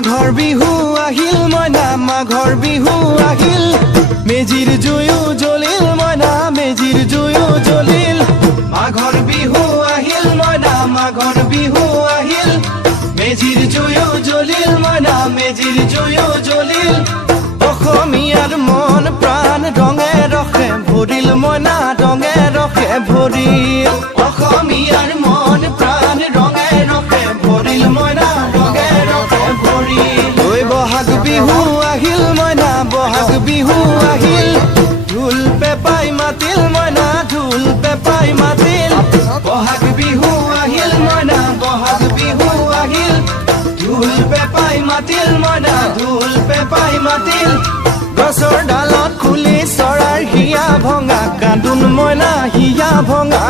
মাঘৰ বিহু আহিল মইনা মাঘৰ বিহু আহিল মেজিৰ জুয়ো জ্বলিল মইনা মেজিৰ জুয়ো জ্বলিল মাঘৰ বিহু আহিল মইনা মাঘৰ বিহু আহিল মেজিৰ জুয়ো জ্বলিল মইনা মেজিৰ জুয়ো জ্বলিল অসমীয়াৰ মন প্ৰাণ ৰঙে ৰখে ভৰিল মইনা ৰঙে ৰখে ভৰিল অসমীয়াৰ মন প্ৰাণ ৰঙে ৰখে ভৰিল মইনা ৰঙে ৰখে ভৰিল ঐ বহাগ বিহু আহিল মইনা বহাগ বিহু আহিল ঢোল পেপাই মাতিল মইনা ঢোল পেপাই মাতিল বহাগ বিহু আহিল মইনা বহাগ বিহু আহিল ঢোল পেপাই মাতিল মইনা ঢোল পেপাই মাতিল গছৰ ডালত খুলি চৰাইৰ হিয়া ভঙা কান্দোন মইনা হিয়া ভঙা